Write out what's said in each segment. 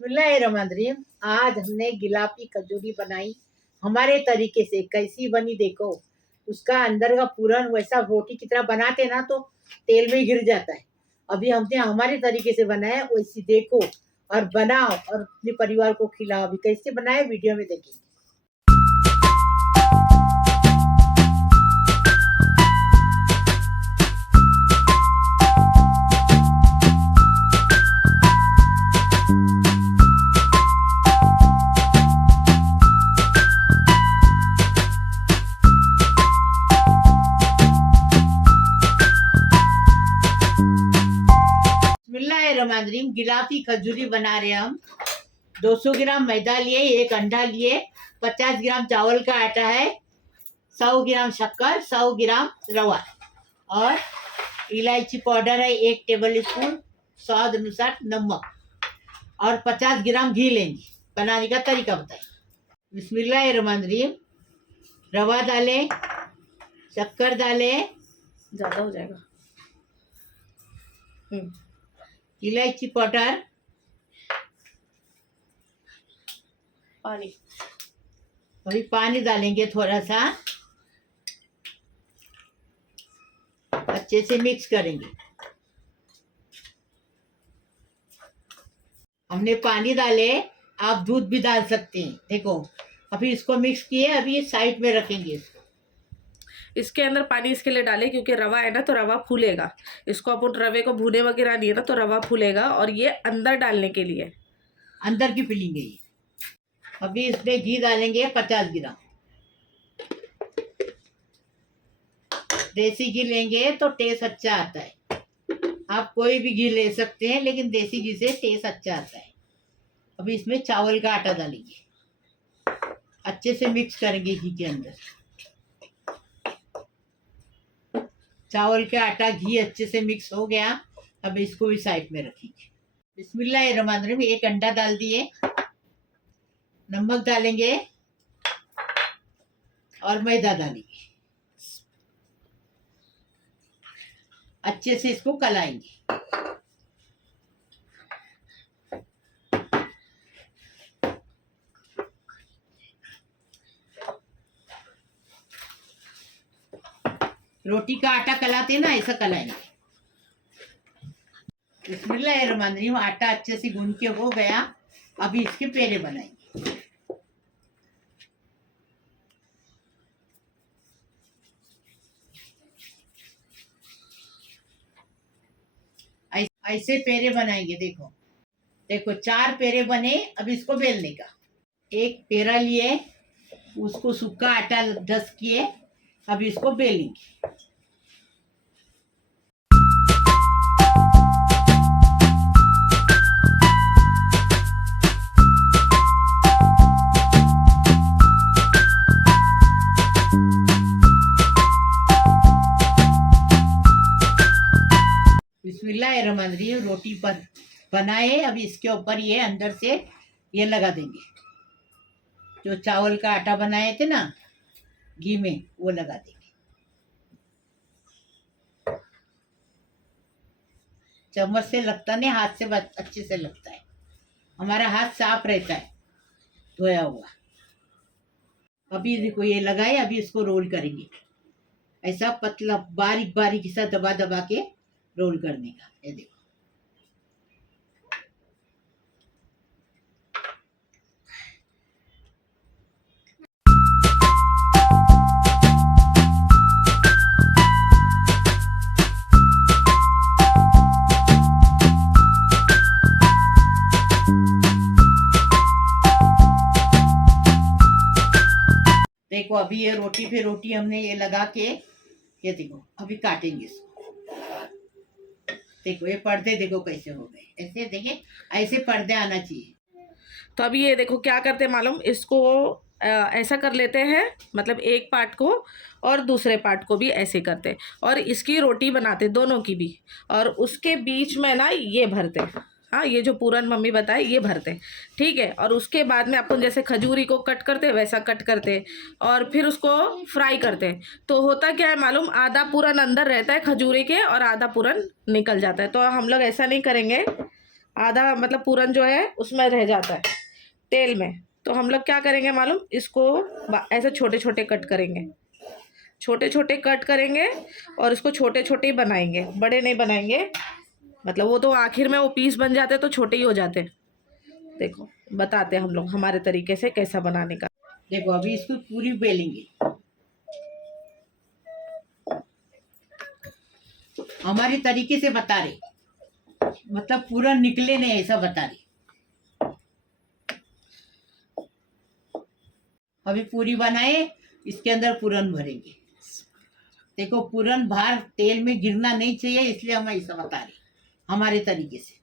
बिस्मिल्लाहिर्रहमानिर्रहीम। आज हमने गिलापी खजूरी बनाई हमारे तरीके से। कैसी बनी देखो। उसका अंदर का पूरन वैसा रोटी की तरह बनाते ना तो तेल में गिर जाता है। अभी हमने हमारे तरीके से बनाया, वैसी देखो और बनाओ और अपने परिवार को खिलाओ। अभी कैसे बनाए वीडियो में देखेंगे। बिस्मिल्लाहिर्रहमानिर्रहीम। गिलापी खजूरी बना रहे हम। 200 ग्राम मैदा लिए, एक अंडा लिए, 50 ग्राम चावल का आटा है, 100 ग्राम शक्कर, 100 ग्राम रवा और इलायची पाउडर है 1 टेबल स्पून, स्वाद अनुसार नमक और 50 ग्राम घी लेंगे। बनाने का तरीका बताएं। बिस्मिल्लाहिर्रहमानिर्रहीम। रवा डालें, शक्कर डालें, ज़्यादा हो जाएगा। इलायची पाउडर, पानी, अभी पानी डालेंगे थोड़ा सा, अच्छे से मिक्स करेंगे। हमने पानी डाले, आप दूध भी डाल सकते हैं। देखो अभी इसको मिक्स किए, अभी साइड में रखेंगे इसको। इसके अंदर पानी इसके लिए डालें क्योंकि रवा है ना तो रवा फूलेगा। इसको अपन रवे को भूने वगैरह नहीं है ना तो रवा फूलेगा, और ये अंदर डालने के लिए अंदर की फिलिंग है ये। अभी इसमें घी डालेंगे 50 ग्राम। देसी घी लेंगे तो टेस्ट अच्छा आता है। आप कोई भी घी ले सकते हैं, लेकिन देसी घी से टेस्ट अच्छा आता है। अभी इसमें चावल का आटा डालेंगे, अच्छे से मिक्स करेंगे घी के अंदर। चावल का आटा घी अच्छे से मिक्स हो गया, अब इसको भी साइड में रखेंगे। बिस्मिल्लाहिर्रहमानिर्रहीम। एक अंडा डाल दिए, नमक डालेंगे और मैदा डालेंगे। अच्छे से इसको कलाएंगे। रोटी का आटा कलाते ना, ऐसा कलाएंगे। बिस्मिल्लाहिर्रहमानिर्रहीम। आटा अच्छे से गूंद के हो गया, अभी इसके पेड़े बनाएंगे। ऐसे पेड़े बनाएंगे। देखो देखो 4 पेड़े बने। अब इसको बेलने का। एक पेड़ा लिए, उसको सूखा आटा डस्ट किए, अब इसको बेलेंगे। बिस्मिल्लाहिर्रहमानिर्रहीम। रोटी पर बनाए, अभी इसके ऊपर ये अंदर से ये लगा देंगे। जो चावल का आटा बनाए थे ना घी में, वो लगा देंगे। चम्मच से लगता नहीं, हाथ से अच्छे से लगता है। हमारा हाथ साफ रहता है, धोया हुआ। अभी देखो ये लगाए, अभी इसको रोल करेंगे। ऐसा पतला बारीक बारीक सा दबा दबा के रोल करने का। ये देखो देखो अभी ये रोटी पे रोटी हमने ये लगा के, ये देखो अभी काटेंगे इसको। देखो ये पर्दे देखो कैसे हो गए। ऐसे देखे, ऐसे पर्दे आना चाहिए। तो अभी ये देखो क्या करते हैं मालूम, इसको ऐसा कर लेते हैं, मतलब एक पार्ट को और दूसरे पार्ट को भी ऐसे करते, और इसकी रोटी बनाते दोनों की भी, और उसके बीच में ना ये भरते। हाँ, ये जो पूरन मम्मी बताए ये भरते, ठीक है। और उसके बाद में अपन जैसे खजूरी को कट करते वैसा कट करते, और फिर उसको फ्राई करते। तो होता क्या है मालूम, आधा पूरन अंदर रहता है खजूरी के और आधा पूरन निकल जाता है। तो हम लोग ऐसा नहीं करेंगे, आधा मतलब पूरन जो है उसमें रह जाता है तेल में। तो हम लोग क्या करेंगे मालूम, इसको ऐसे छोटे छोटे कट करेंगे, छोटे छोटे कट करेंगे और इसको छोटे छोटे ही बनाएंगे, बड़े नहीं बनाएंगे। मतलब वो तो आखिर में वो पीस बन जाते तो छोटे ही हो जाते। देखो बताते हम लोग हमारे तरीके से कैसा बनाने का। देखो अभी इसको पूरी बेलेंगे, हमारे तरीके से बता रहे, मतलब पूरा निकले नहीं ऐसा बता रहे। अभी पूरी बनाए, इसके अंदर पूरन भरेंगे। देखो पूरन बाहर तेल में गिरना नहीं चाहिए, इसलिए हम ऐसा बता रहे हमारे तरीके से।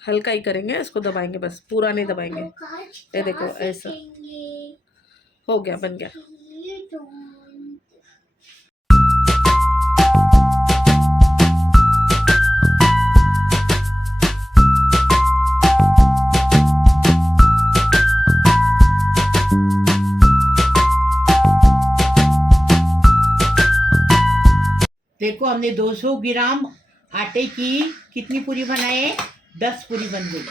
हल्का ही करेंगे, इसको दबाएंगे बस, पूरा नहीं दबाएंगे। ये देखो ऐसा हो गया, बन गया। देखो हमने 200 ग्राम आटे की कितनी पूरी बनाए, 10 पूरी बन गई,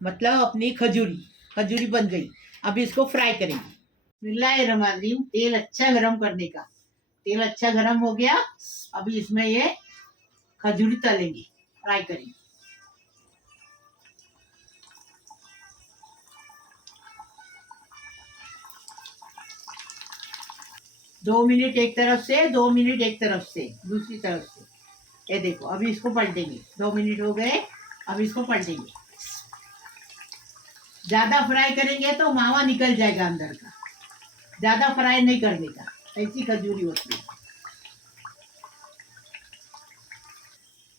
मतलब अपनी खजूरी बन गई। अब इसको फ्राई करेंगे। बिस्मिल्लाहिर्रहमानिर्रहीम। तेल अच्छा गरम करने का, तेल अच्छा गरम हो गया। अभी इसमें ये खजूरी तलेंगे, फ्राई करेंगे। दो मिनट एक तरफ से, 2 मिनट एक तरफ से, दूसरी तरफ से। ये देखो अभी इसको पलटेंगे, 2 मिनट हो गए, अब इसको पलटेंगे। ज्यादा फ्राई करेंगे तो मावा निकल जाएगा अंदर का, ज्यादा फ्राई नहीं करने का, ऐसी खजूरी होती है।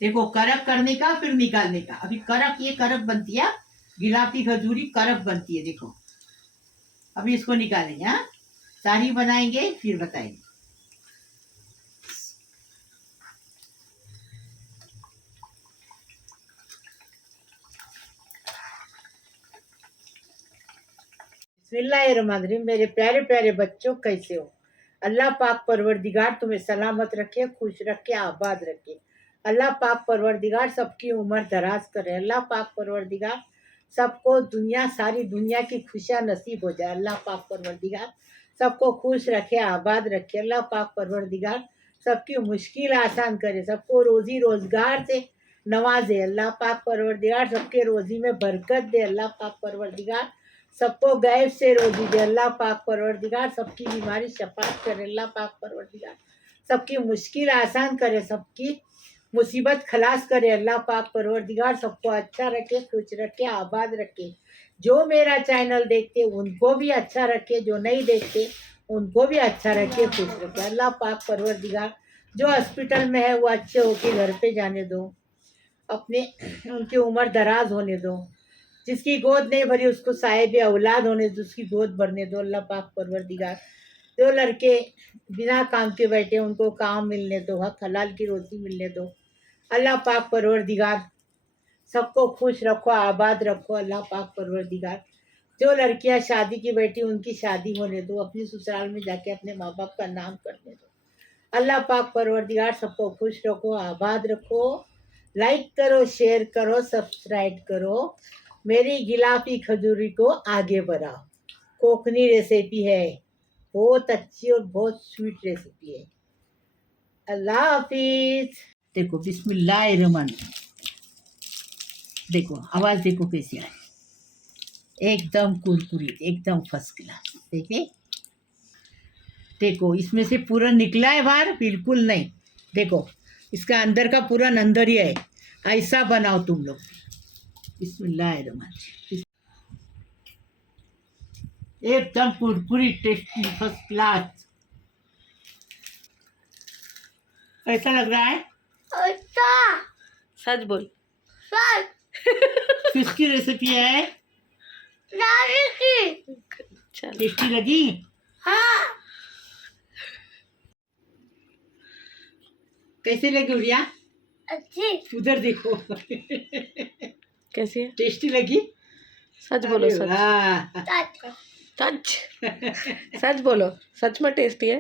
देखो करक करने का फिर निकालने का। अभी करक, ये करक बनती है, गिलापी खजूरी करक बनती है। देखो अभी इसको निकालेंगे, हाँ सारी बनाएंगे फिर बताएंगे। बिस्मिल्लाहिर्रहमानिर्रहीम। मेरे प्यारे प्यारे बच्चों, कैसे हो? अल्लाह पाक परवरदिगार तुम्हें सलामत रखे, खुश रखे, आबाद रखे। अल्लाह पाक परवरदिगार सबकी उम्र दराज करे। अल्लाह पाक परवरदिगार सबको दुनिया, सारी दुनिया की खुशियाँ नसीब हो जाए। अल्लाह पाक परवरदिगार सबको खुश रखे, आबाद रखे। अल्लाह पाक परवरदिगार सबकी मुश्किल आसान करे, सबको रोजी रोजगार से नवाजे। अल्लाह पाक परवरदिगार सबके रोजी में बरकत दे। अल्लाह पाक परवरदिगार सबको गैब से रोजी दे। अल्लाह पाक परवरदिगार सबकी बीमारी शफात करे। अल्लाह पाक परवरदिगार सबकी मुश्किल आसान करे, सबकी मुसीबत खलास करे। अल्लाह पाक परवरदिगार सबको अच्छा रखे, खुश रखे, आबाद रखे। जो मेरा चैनल देखते उनको भी अच्छा रखे, जो नहीं देखते उनको भी अच्छा रखे, खुश रखे। अल्लाह पाक परवरदिगार जो हॉस्पिटल में है वो अच्छे होके घर पे जाने दो, अपने उनकी उम्र दराज होने दो। जिसकी गोद नहीं भरी उसको साहिब औलाद होने दो, उसकी गोद भरने दो। अल्लाह पाक परवरदिगार जो लड़के बिना काम के बैठे उनको काम मिलने दो, हक हलाल की रोटी मिलने दो। अल्लाह पाक परवरदिगार सबको खुश रखो, आबाद रखो। अल्लाह पाक परवरदिगार जो लड़कियां शादी की बैठी उनकी शादी होने दो, अपनी ससुराल में जाके अपने माँ बाप का नाम करने दो। अल्लाह पाक परवरदिगार सबको खुश रखो, आबाद रखो। लाइक करो, शेयर करो, सब्सक्राइब करो। मेरी गिलाफी खजूरी को आगे बढ़ाओ। कोकनी रेसिपी है, बहुत अच्छी और बहुत स्वीट रेसिपी है। अल्लाह हाफिज। देखो बिस्मिल्लाहिर्रहमानिर्रहीम। देखो आवाज देखो कैसी है, एकदम कुरकुरी, एकदम फर्स्ट क्लास। देखिए देखो इसमें से पूरा निकला है बाहर, बिल्कुल नहीं। देखो इसका अंदर का पूरा अंदर ही है। ऐसा बनाओ तुम लोग। बिस्मिल्लाहिर्रहमानिर्रहीम। एकदम कुरकुरी, टेस्टी, फर्स्ट क्लास। कैसा लग रहा है? अच्छा, सच बोल। किसकी रेसिपी है? टेस्टी लगी? हाँ। कैसे लगी उड़िया? अच्छी। उधर देखो। कैसी है? टेस्टी लगी? सच बोलो, सच। वाह। सच सच बोलो, सच में टेस्टी है।